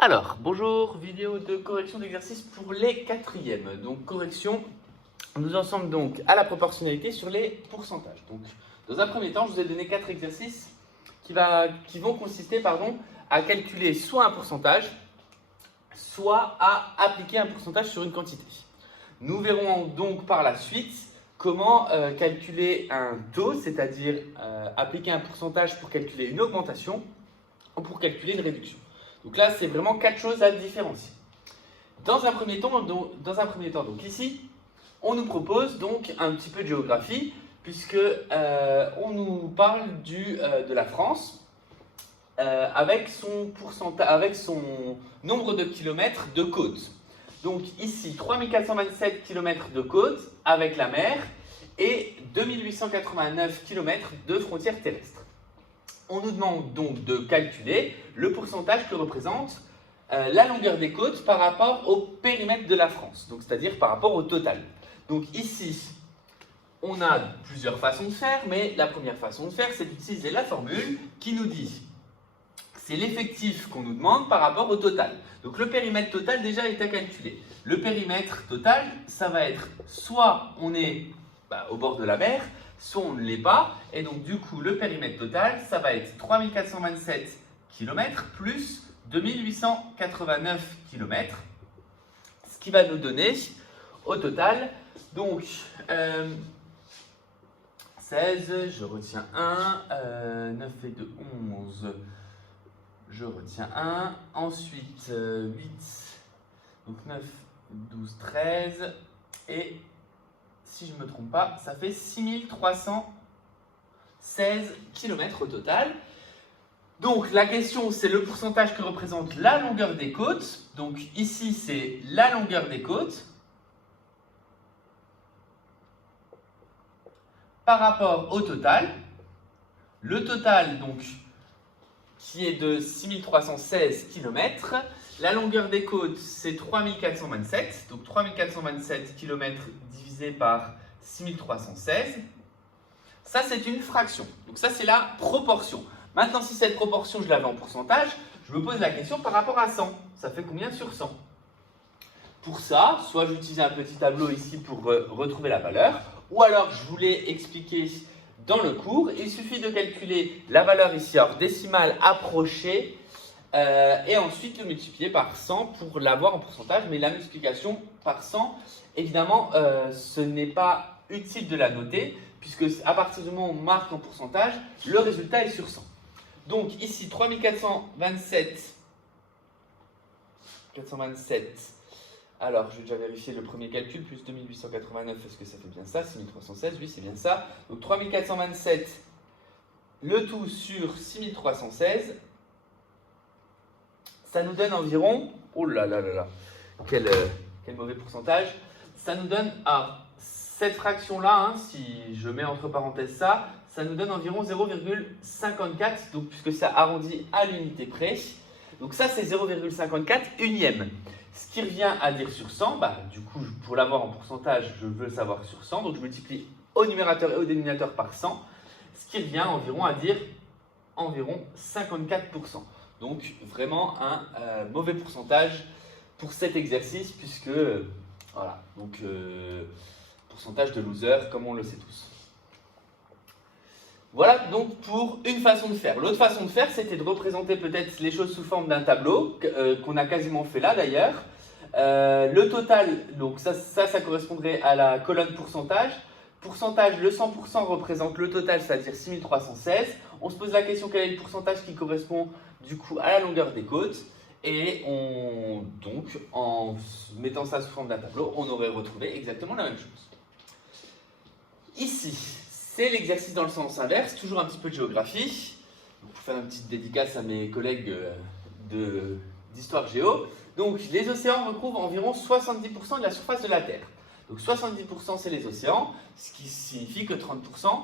Alors, bonjour, vidéo de correction d'exercice pour les quatrièmes. Donc, correction, nous en sommes donc à la proportionnalité sur les pourcentages. Donc, dans un premier temps, je vous ai donné 4 exercices qui vont consister à calculer soit un pourcentage, soit à appliquer un pourcentage sur une quantité. Nous verrons donc par la suite comment calculer un taux, c'est-à-dire appliquer un pourcentage pour calculer une augmentation ou pour calculer une réduction. Donc là, c'est vraiment 4 choses à différencier. Dans un premier temps, donc ici, on nous propose donc un petit peu de géographie, puisque on nous parle de la France avec son nombre de kilomètres de côte. Donc ici, 3427 km de côte avec la mer et 2889 km de frontières terrestres. On nous demande donc de calculer le pourcentage que représente la longueur des côtes par rapport au périmètre de la France, donc c'est-à-dire par rapport au total. Donc ici, on a plusieurs façons de faire, mais la première façon de faire, c'est d'utiliser la formule qui nous dit c'est l'effectif qu'on nous demande par rapport au total. Donc le périmètre total déjà est à calculer. Le périmètre total, ça va être soit on est au bord de la mer, soit on ne l'est pas, et donc du coup le périmètre total, ça va être 3427 km plus 2889 km, ce qui va nous donner au total, donc 16, je retiens 1, 9 et 2, 11, je retiens 1, ensuite 8, donc 9, 12, 13, et si je ne me trompe pas, ça fait 6316 km au total. Donc la question, c'est le pourcentage que représente la longueur des côtes. Donc ici, c'est la longueur des côtes par rapport au total. Le total, donc, qui est de 6316 km. La longueur des côtes, c'est 3427. Donc 3427 km divisé par 6316. Ça, c'est une fraction. Donc ça, c'est la proportion. Maintenant, si cette proportion, je l'avais en pourcentage, je me pose la question par rapport à 100. Ça fait combien sur 100? Pour ça, soit j'utilise un petit tableau ici pour retrouver la valeur, ou alors je vous l'ai expliqué dans le cours. Il suffit de calculer la valeur ici, alors décimale approchée, et ensuite le multiplier par 100 pour l'avoir en pourcentage. Mais la multiplication par 100, évidemment, ce n'est pas utile de la noter, puisque à partir du moment où on marque en pourcentage, le résultat est sur 100. Donc ici, 3427, alors je vais déjà vérifier le premier calcul, plus 2889, est-ce que ça fait bien ça? 6316, oui c'est bien ça. Donc 3427, le tout sur 6316, ça nous donne environ, oh là là là là, quel mauvais pourcentage, ça nous donne, cette fraction-là, si je mets entre parenthèses ça nous donne environ 0,54, donc puisque ça arrondit à l'unité près. Donc ça, c'est 0,54 unième. Ce qui revient à dire sur 100, du coup, pour l'avoir en pourcentage, je veux le savoir sur 100, donc je multiplie au numérateur et au dénominateur par 100, ce qui revient environ à dire environ 54%. Donc vraiment un mauvais pourcentage pour cet exercice, puisque, voilà, donc pourcentage de loser, comme on le sait tous. Voilà donc pour une façon de faire. L'autre façon de faire, c'était de représenter peut-être les choses sous forme d'un tableau, qu'on a quasiment fait là d'ailleurs. Le total, donc ça correspondrait à la colonne pourcentage. Pourcentage, le 100% représente le total, c'est-à-dire 6316. On se pose la question quel est le pourcentage qui correspond du coup à la longueur des côtes. Et donc, en mettant ça sous forme d'un tableau, on aurait retrouvé exactement la même chose. Ici, c'est l'exercice dans le sens inverse, toujours un petit peu de géographie. Donc, pour faire une petite dédicace à mes collègues d'histoire géo. Donc, les océans recouvrent environ 70% de la surface de la Terre. Donc, 70% c'est les océans, ce qui signifie que 30%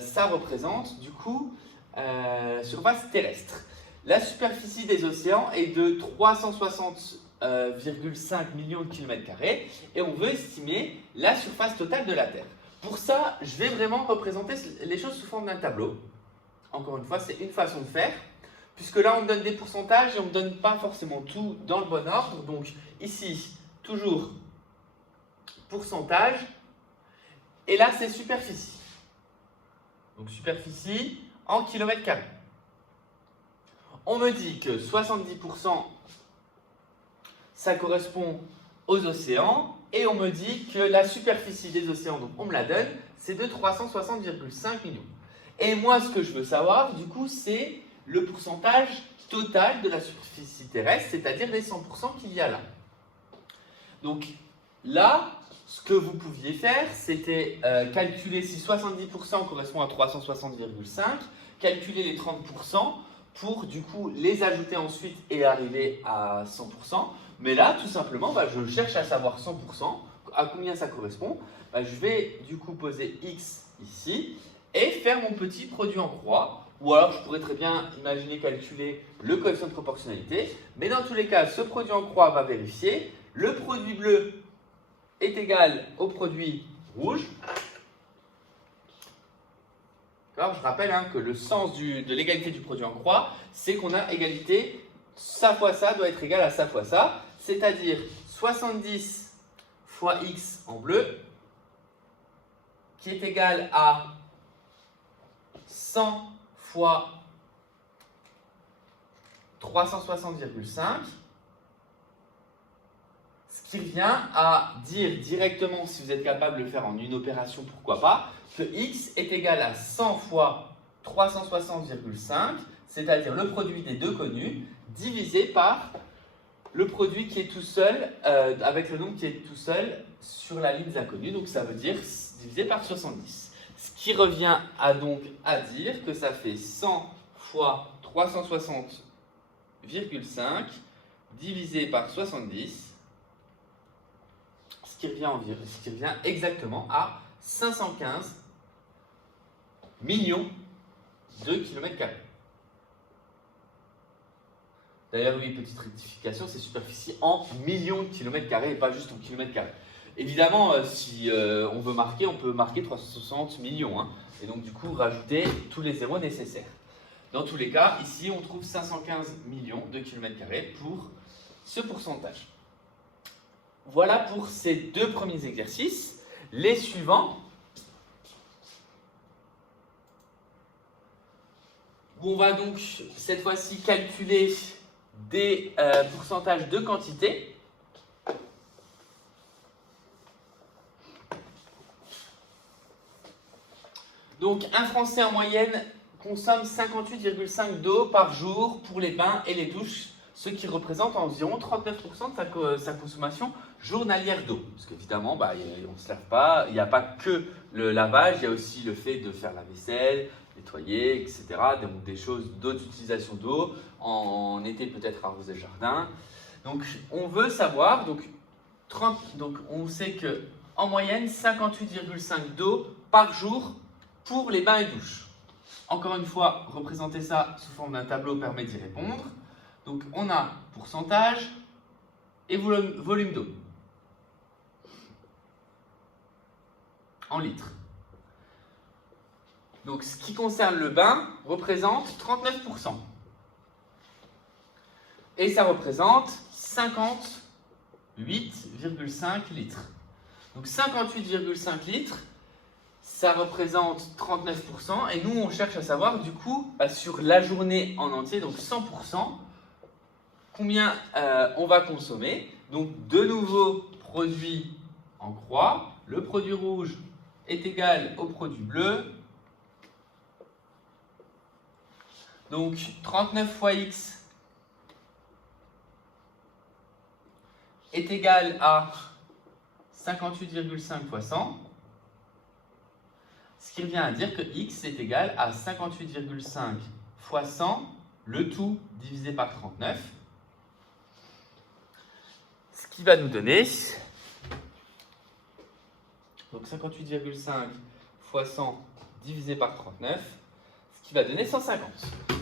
ça représente du coup surface terrestre. La superficie des océans est de 360,5 millions de kilomètres carrés et on veut estimer la surface totale de la Terre. Pour ça, je vais vraiment représenter les choses sous forme d'un tableau. Encore une fois, c'est une façon de faire. puisque là on me donne des pourcentages et on ne me donne pas forcément tout dans le bon ordre. Donc ici, toujours pourcentage, et là c'est superficie. Donc superficie en kilomètres carrés. On me dit que 70% ça correspond aux océans, et on me dit que la superficie des océans, donc on me la donne, c'est de 360,5 millions. Et moi, ce que je veux savoir, du coup, c'est le pourcentage total de la superficie terrestre, c'est-à-dire les 100% qu'il y a là. Donc là, ce que vous pouviez faire, c'était calculer si 70% correspond à 360,5, calculer les 30% pour du coup les ajouter ensuite et arriver à 100%. Mais là, tout simplement, je cherche à savoir 100%, à combien ça correspond. Je vais du coup poser x ici et faire mon petit produit en croix. Ou alors, je pourrais très bien imaginer calculer le coefficient de proportionnalité. Mais dans tous les cas, ce produit en croix va vérifier. Le produit bleu est égal au produit rouge. Alors, je rappelle que le sens de l'égalité du produit en croix, c'est qu'on a égalité, ça fois ça doit être égal à ça fois ça, c'est-à-dire 70 fois x en bleu, qui est égal à 100 fois 360,5, ce qui revient à dire directement, si vous êtes capable de le faire en une opération, pourquoi pas, que x est égal à 100 fois 360,5, c'est-à-dire le produit des deux connus, divisé par le produit qui est tout seul, avec le nombre qui est tout seul sur la ligne des inconnus, donc ça veut dire divisé par 70. Ce qui revient donc à dire que ça fait 100 fois 360,5 divisé par 70, ce qui revient exactement à 515 millions de kilomètres carrés. D'ailleurs, oui, petite rectification, c'est superficie en millions de kilomètres carrés et pas juste en kilomètres carrés. Évidemment, si on veut marquer, on peut marquer 360 millions. Et donc, du coup, rajouter tous les zéros nécessaires. Dans tous les cas, ici, on trouve 515 millions de kilomètres carrés pour ce pourcentage. Voilà pour ces deux premiers exercices. Les suivants, où on va donc cette fois-ci calculer des pourcentages de quantité. Donc, un Français en moyenne consomme 58,5 d'eau par jour pour les bains et les douches, ce qui représente environ 39% de sa consommation journalière d'eau. Parce qu'évidemment, on ne se lave pas, il n'y a pas que le lavage, il y a aussi le fait de faire la vaisselle, nettoyer, etc. Donc des choses d'autres utilisations d'eau, en été peut-être arroser le jardin. Donc on veut savoir, donc on sait que en moyenne 58,5 d'eau par jour pour les bains et douches. Encore une fois, représenter ça sous forme d'un tableau permet d'y répondre. Donc on a pourcentage et volume d'eau en litres. Donc ce qui concerne le bain représente 39%. Et ça représente 58,5 litres. Donc 58,5 litres, ça représente 39%. Et nous, on cherche à savoir, du coup, sur la journée en entier, donc 100%, combien on va consommer. Donc de nouveau, produit en croix. Le produit rouge est égal au produit bleu. Donc 39 fois x est égal à 58,5 fois 100, ce qui revient à dire que x est égal à 58,5 fois 100, le tout divisé par 39, ce qui va nous donner donc 58,5 fois 100 divisé par 39, ce qui va donner 150.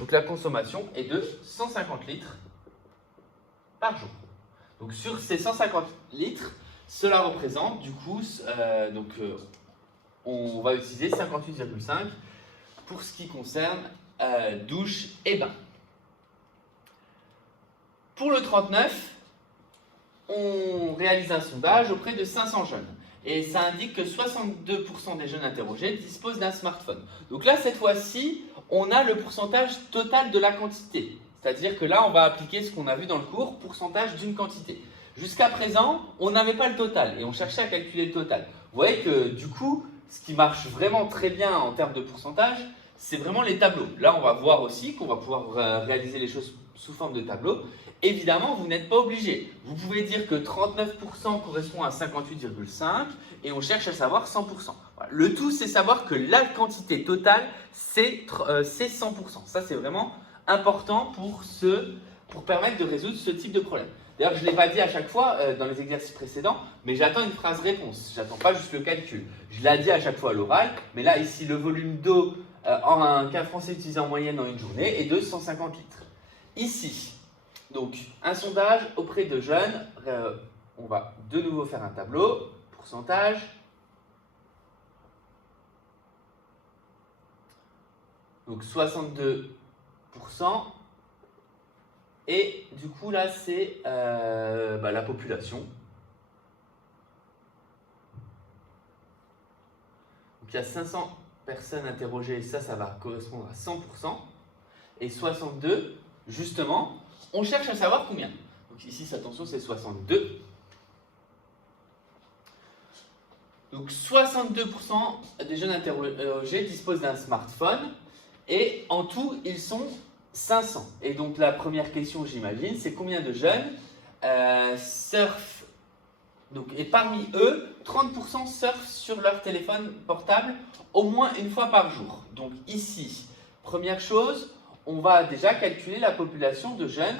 Donc la consommation est de 150 litres par jour. Donc sur ces 150 litres, cela représente du coup, on va utiliser 58,5 pour ce qui concerne douche et bain. Pour le 39, on réalise un sondage auprès de 500 jeunes. Et ça indique que 62% des jeunes interrogés disposent d'un smartphone. Donc là, cette fois-ci, on a le pourcentage total de la quantité. C'est-à-dire que là, on va appliquer ce qu'on a vu dans le cours, pourcentage d'une quantité. Jusqu'à présent, on n'avait pas le total et on cherchait à calculer le total. Vous voyez que du coup, ce qui marche vraiment très bien en termes de pourcentage, c'est vraiment les tableaux. Là, on va voir aussi qu'on va pouvoir réaliser les choses sous forme de tableau. Évidemment, vous n'êtes pas obligé. Vous pouvez dire que 39% correspond à 58,5 et on cherche à savoir 100%. Voilà. Le tout, c'est savoir que la quantité totale, c'est 100%. Ça, c'est vraiment important pour permettre de résoudre ce type de problème. D'ailleurs, je ne l'ai pas dit à chaque fois dans les exercices précédents, mais j'attends une phrase réponse. Je n'attends pas juste le calcul. Je l'ai dit à chaque fois à l'oral, mais là, ici, le volume d'eau en un cas français utilisé en moyenne en une journée est de 150 litres. Ici, donc, un sondage auprès de jeunes. On va de nouveau faire un tableau. Pourcentage. Donc, 62%. Et du coup, là, c'est la population. Donc, il y a 500 personnes interrogées. Ça va correspondre à 100%. Et 62, justement, on cherche à savoir combien. Donc ici, attention, c'est 62. Donc 62% des jeunes interrogés disposent d'un smartphone et en tout, ils sont 500. Et donc la première question, j'imagine, c'est combien de jeunes surfent. Donc, et parmi eux, 30% surfent sur leur téléphone portable au moins une fois par jour. Donc ici, première chose, on va déjà calculer la population de jeunes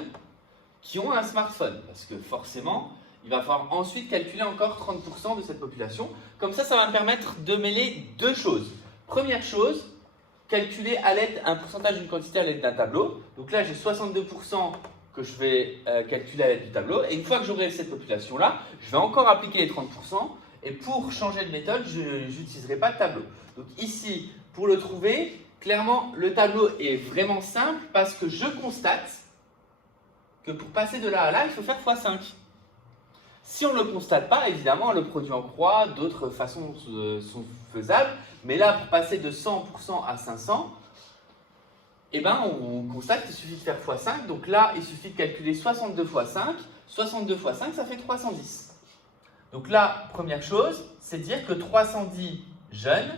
qui ont un smartphone. Parce que forcément, il va falloir ensuite calculer encore 30% de cette population. Comme ça, ça va me permettre de mêler deux choses. Première chose, calculer un pourcentage d'une quantité à l'aide d'un tableau. Donc là, j'ai 62% que je vais calculer à l'aide du tableau. Et une fois que j'aurai cette population-là, je vais encore appliquer les 30%. Et pour changer de méthode, je n'utiliserai pas de tableau. Donc ici, pour le trouver, clairement, le tableau est vraiment simple parce que je constate que pour passer de là à là, il faut faire x5. Si on ne le constate pas, évidemment, le produit en croix, d'autres façons sont faisables. Mais là, pour passer de 100% à 500, on constate qu'il suffit de faire x5. Donc là, il suffit de calculer 62 x 5. 62 x 5, ça fait 310. Donc là, première chose, c'est dire que 310 jeunes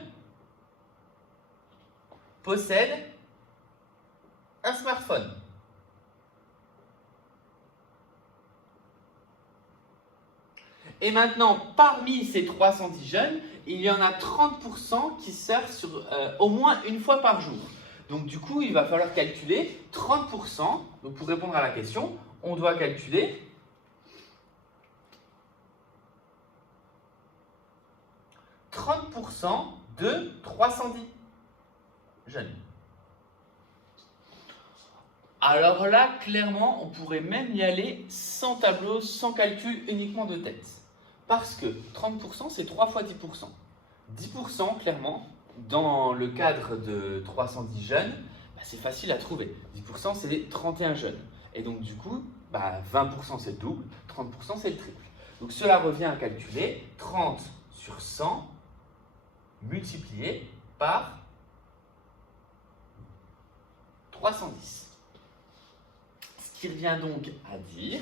possèdent un smartphone. Et maintenant, parmi ces 310 jeunes, il y en a 30% qui surfent au moins une fois par jour. Donc du coup, il va falloir calculer 30%. Donc pour répondre à la question, on doit calculer 30% de 310 jeunes. Alors là, clairement, on pourrait même y aller sans tableau, sans calcul, uniquement de tête. Parce que 30%, c'est 3 fois 10%. 10%, clairement, dans le cadre de 310 jeunes, c'est facile à trouver. 10%, c'est 31 jeunes. Et donc, du coup, 20%, c'est le double, 30%, c'est le triple. Donc, cela revient à calculer 30 sur 100 multiplié par 310. Ce qui revient donc à dire...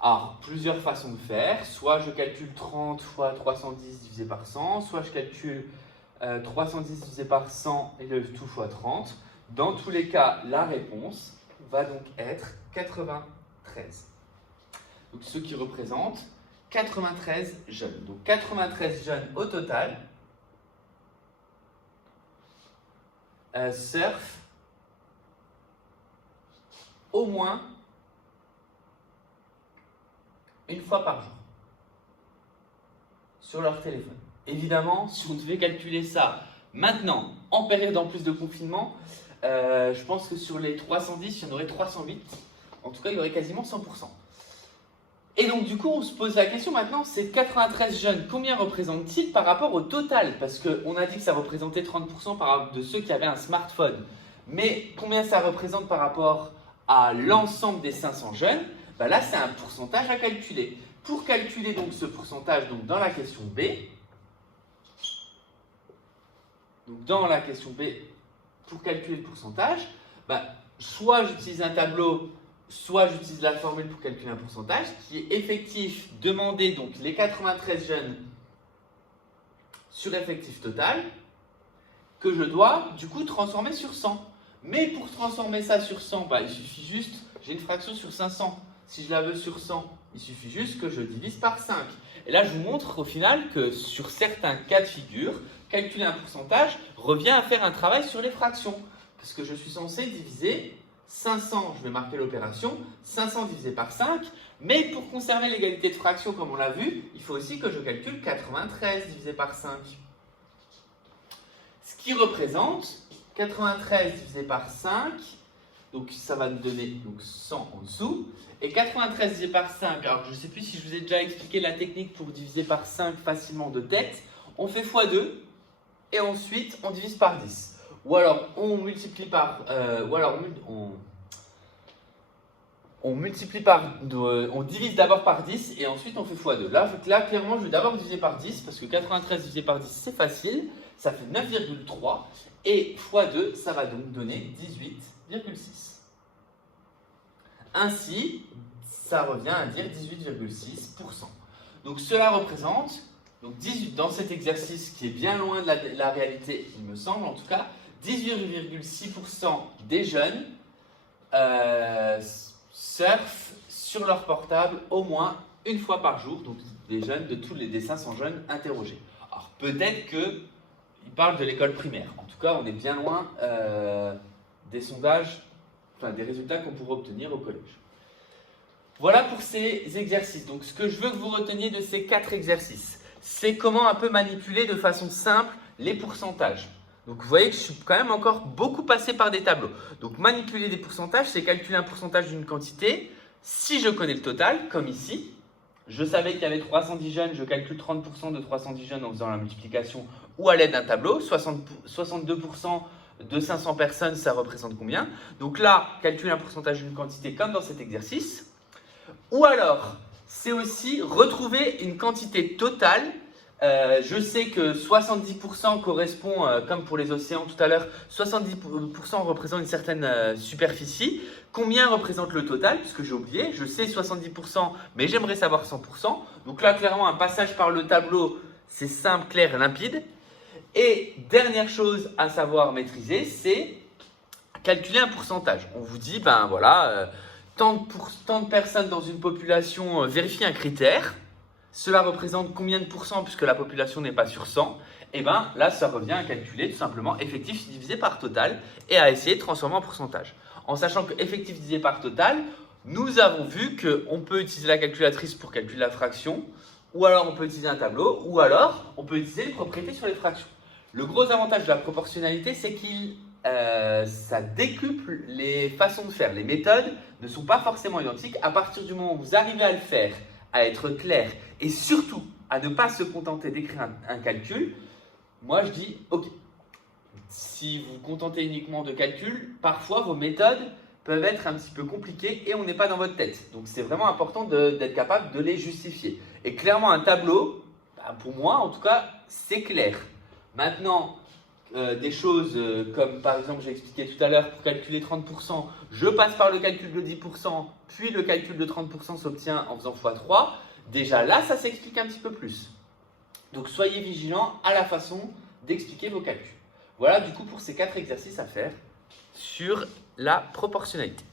Alors, plusieurs façons de faire. Soit je calcule 30 fois 310 divisé par 100, soit je calcule 310 divisé par 100 et le tout fois 30. Dans tous les cas, la réponse va donc être 93. Donc, ce qui représente 93 jeunes. Donc, 93 jeunes au total surfent au moins une fois par jour sur leur téléphone. Évidemment, si on devait calculer ça maintenant, en période en plus de confinement, je pense que sur les 310, il y en aurait 308. En tout cas, il y aurait quasiment 100%. Et donc, du coup, on se pose la question maintenant, ces 93 jeunes, combien représentent-ils par rapport au total? Parce qu'on a dit que ça représentait 30% de ceux qui avaient un smartphone. Mais combien ça représente par rapport à l'ensemble des 500 jeunes, bah là c'est un pourcentage à calculer. Pour calculer donc ce pourcentage donc dans la question B, pour calculer le pourcentage, bah, soit j'utilise un tableau, soit j'utilise la formule pour calculer un pourcentage qui est effectif demandé, donc les 93 jeunes sur effectif total, que je dois du coup transformer sur 100. Mais pour transformer ça sur 100, bah, il suffit juste, j'ai une fraction sur 500. Si je la veux sur 100, il suffit juste que je divise par 5. Et là, je vous montre au final que sur certains cas de figure, calculer un pourcentage revient à faire un travail sur les fractions. Parce que je suis censé diviser 500, je vais marquer l'opération, 500 divisé par 5. Mais pour conserver l'égalité de fractions, comme on l'a vu, il faut aussi que je calcule 93 divisé par 5. Ce qui représente 93 divisé par 5, donc ça va nous donner donc 100 en dessous. Et 93 divisé par 5, alors je ne sais plus si je vous ai déjà expliqué la technique pour diviser par 5 facilement de tête. On fait x2 et ensuite on divise par 10. Ou alors on multiplie par, on divise d'abord par 10 et ensuite on fait x2. Là clairement je vais d'abord diviser par 10 parce que 93 divisé par 10 c'est facile, ça fait 9,3 et x2 ça va donc donner 18,6. Ainsi, ça revient à dire 18,6%. Donc cela représente, donc 18, dans cet exercice qui est bien loin de la réalité, il me semble en tout cas, 18,6% des jeunes surfent sur leur portable au moins une fois par jour, donc des jeunes des 500 jeunes interrogés. Alors peut-être qu'ils parlent de l'école primaire, en tout cas on est bien loin des sondages, des résultats qu'on pourrait obtenir au collège. Voilà pour ces exercices. Donc ce que je veux que vous reteniez de ces 4 exercices, c'est comment un peu manipuler de façon simple les pourcentages. Donc vous voyez que je suis quand même encore beaucoup passé par des tableaux. Donc manipuler des pourcentages, c'est calculer un pourcentage d'une quantité. Si je connais le total, comme ici, je savais qu'il y avait 310 jeunes, je calcule 30% de 310 jeunes en faisant la multiplication ou à l'aide d'un tableau. 62% de 500 personnes, ça représente combien? Donc là, calculer un pourcentage d'une quantité comme dans cet exercice. Ou alors, c'est aussi retrouver une quantité totale. Je sais que 70% correspond, comme pour les océans tout à l'heure, 70% représente une certaine superficie. Combien représente le total? Puisque j'ai oublié, je sais 70%, mais j'aimerais savoir 100%. Donc là, clairement, un passage par le tableau, c'est simple, clair, limpide. Et dernière chose à savoir maîtriser, c'est calculer un pourcentage. On vous dit, ben voilà, tant de personnes dans une population vérifient un critère. Cela représente combien de pourcents puisque la population n'est pas sur 100? Et bien là, ça revient à calculer tout simplement effectif divisé par total et à essayer de transformer en pourcentage. En sachant que effectif divisé par total, nous avons vu qu'on peut utiliser la calculatrice pour calculer la fraction, ou alors on peut utiliser un tableau, ou alors on peut utiliser les propriétés sur les fractions. Le gros avantage de la proportionnalité, c'est qu'il ça décuple les façons de faire. Les méthodes ne sont pas forcément identiques. À partir du moment où vous arrivez à le faire, à être clair et surtout à ne pas se contenter d'écrire un calcul, moi je dis ok. Si vous vous contentez uniquement de calcul, parfois vos méthodes peuvent être un petit peu compliquées et on n'est pas dans votre tête. Donc c'est vraiment important d'être capable de les justifier. Et clairement un tableau, pour moi en tout cas, c'est clair. Maintenant, des choses comme par exemple j'ai expliqué tout à l'heure pour calculer 30%, je passe par le calcul de 10%, puis le calcul de 30% s'obtient en faisant x3. Déjà là, ça s'explique un petit peu plus. Donc soyez vigilants à la façon d'expliquer vos calculs. Voilà du coup pour ces 4 exercices à faire sur la proportionnalité.